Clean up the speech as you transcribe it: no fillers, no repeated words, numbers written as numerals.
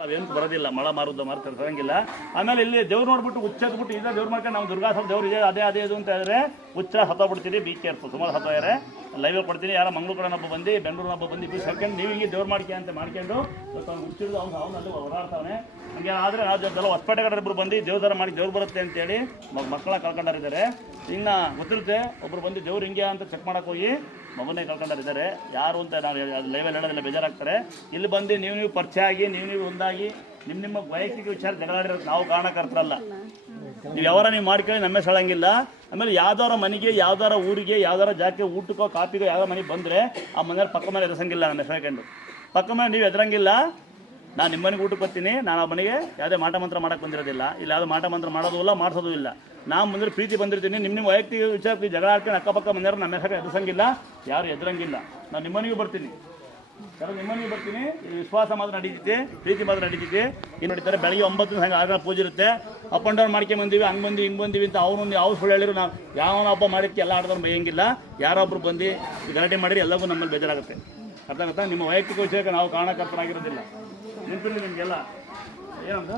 ನಾವೇನು ಬರೋದಿಲ್ಲ, ಮಳ ಮಾರುದ ತರಂಗಿಲ್ಲ. ಆಮೇಲೆ ಇಲ್ಲಿ ದೇವ್ರು ನೋಡ್ಬಿಟ್ಟು ಹುಚ್ಚದ್ಬಿಟ್ಟು ಇದೇ ದೇವ್ರು ಮಾಡ್ಕೊಂಡು ನಾವು ದುರ್ಗಾಸನ ದೇವ್ರು ಇದೆ ಅದೇ ಇದು ಅಂತ ಹೇಳಿದ್ರೆ ಹುಚ್ಚ ಹತ್ತೋಗ್ಬಿಡ್ತೀರಿ. Be careful. ಸುಮಾರು ಹತ್ತೋಯಾರೆ ಲೈವ್ ಕೊಡ್ತೀನಿ. ಯಾರೋ ಮಂಗಳೂರು ಕಡೆ ಹಬ್ಬ ಬಂದು ಬೆಂಗಳೂರು ಹಬ್ಬ ಬಂದು ಇಬ್ಬರು ಸೇರ್ಕೊಂಡು ನೀವು ಹಿಂಗೆ ದೇವ್ರು ಮಾಡ್ಕೊಂಡು ಹುಚ್ಚಿಡ್ದು ಅವನಲ್ಲಿ ಓಡಾಡ್ತಾವನೆ. ಹಂಗೆ ಆದರೆ ನಾವು ಹೊಸಪೇಟೆ ಕಡೆ ಇಬ್ಬರು ಬಂದು ದೇವ್ರ ಮಾಡಿ ದೇವ್ರು ಬರುತ್ತೆ ಅಂತೇಳಿ ಮಕ್ಕಳ ಕಳ್ಕೊಂಡಾರಿದ್ದಾರೆ. ಇನ್ನು ಗೊತ್ತಿರುತ್ತೆ ಒಬ್ರು ಬಂದು ದೇವ್ರು ಹಿಂಗೆ ಅಂತ ಚೆಕ್ ಮಾಡಕ್ಕೆ ಹೋಗಿ ಮಗನೇ ಕಳ್ಕೊಂಡಾರಿದ್ದಾರೆ. ಯಾರು ಅಂತ ನಾವು ಲೈವಲ್ಲಿ ಹೇಳೋದಿಲ್ಲ, ಬೇಜಾರಾಗ್ತಾರೆ. ಇಲ್ಲಿ ಬಂದು ನೀವು ಪರಿಚಯ ಆಗಿ ನೀವು ಒಂದಾಗಿ ನಿಮ್ಮ ವೈಯಕ್ತಿಕ ವಿಚಾರ ಜಗಳಾಡಿರೋದು ನಾವು ಕಾರಣಕರ್ತರಲ್ಲ. ನೀವು ಯಾವಾರ ನೀವು ಮಾಡ್ಕೊಳ್ಳಿ, ನಮ್ಮ ಹೇಳಂಗಿಲ್ಲ. ಆಮೇಲೆ ಯಾವ್ದಾರ ಮನೆಗೆ ಯಾವ್ದಾರ ಊರಿಗೆ ಯಾವ್ದಾರ ಜಾಗಕ್ಕೆ ಊಟಕ್ಕೋ ಕಾಪಿಗೋ ಯಾವ್ದಾರ ಮನೆಗೆ ಬಂದರೆ ಆ ಮನೆಯವ್ರು ಪಕ್ಕ ಮೇಲೆ ಎದುರಿಸಂಗಿಲ್ಲ. ನಮ್ಮ ಹೇಳ್ಕೊಂಡು ಪಕ್ಕ ಮೇಲೆ ನೀವು ಎದುರಂಗಿಲ್ಲ. ನಾನು ನಿಮ್ಮ ಮನೆಗೆ ಊಟಕ್ಕೆ ಬರ್ತೀನಿ, ನಾನು ಆ ಮನೆಗೆ ಯಾವುದೇ ಮಾಟ ಮಂತ್ರ ಮಾಡೋಕ್ಕೆ ಬಂದಿರೋದಿಲ್ಲ. ಇಲ್ಲಿ ಯಾವುದೇ ಮಾಟ ಮಂತ್ರ ಮಾಡೋದು ಇಲ್ಲ, ಮಾಡಿಸೋದು ಇಲ್ಲ. ನಾವು ಬಂದರೆ ಪ್ರೀತಿ ಬಂದಿರ್ತೀನಿ. ನಿಮ್ಮ ವೈಯಕ್ತಿಕ ವಿಚಾರಕ್ಕೆ ಜಗಳ ಆಡ್ಕೊಂಡು ಅಕ್ಕಪಕ್ಕ ಮನೆಯವರು ನಮ್ಮ ಹೆಸರು ಎದುರಿಸಂಗಿಲ್ಲ, ಯಾರು ಎದುರಂಗಿಲ್ಲ. ನಾನು ನಿಮ್ಮ ಮನೆಗೂ ಬರ್ತೀನಿ, ನಿಮ್ಮ ಮನೆಗೆ ಬರ್ತೀನಿ. ವಿಶ್ವಾಸ ಮಾತ್ರ ನಡೀತಿದೆ, ಪ್ರೀತಿ ಮಾತ್ರ ನಡೀತಿದೆ. ಏನು ನಡೀತಾರೆ ಬೆಳಗ್ಗೆ 9 ಹಂಗೆ ಆಗ ಪೂಜೆ ಇರುತ್ತೆ. ಅಪ್ ಆ್ಯಂಡ್ ಡೌನ್ ಮಾಡ್ಕೊಂಡು ಬಂದೀವಿ, ಹಂಗೆ ಬಂದು ಹಿಂಗೆ ಬಂದೀವಿ ಅಂತ ಅವ್ರು ಸುಳ್ಳು ಹೇಳಿದ್ರು. ನಾವು ಯಾವ ಹಬ್ಬ ಮಾಡಿದ್ದಕ್ಕೆ ಎಲ್ಲ ಆಡೋದು ಬೈಯಂಗಿಲ್ಲ. ಯಾರೊಬ್ರು ಬಂದು ಗಲಾಟೆ ಮಾಡಿರಿ ಎಲ್ಲವೂ ನಮ್ಮಲ್ಲಿ ಬೇಜಾರಾಗುತ್ತೆ. ಅರ್ಥ ಆಗುತ್ತಾ? ನಿಮ್ಮ ವೈಯಕ್ತಿಕ ವಿಷಯಕ್ಕೆ ನಾವು ಕಾರಣಕರ್ತರಾಗಿರೋದಿಲ್ಲ. ನೆನಪಿರಲಿ ನಿಮಗೆಲ್ಲ. ಏನಂತ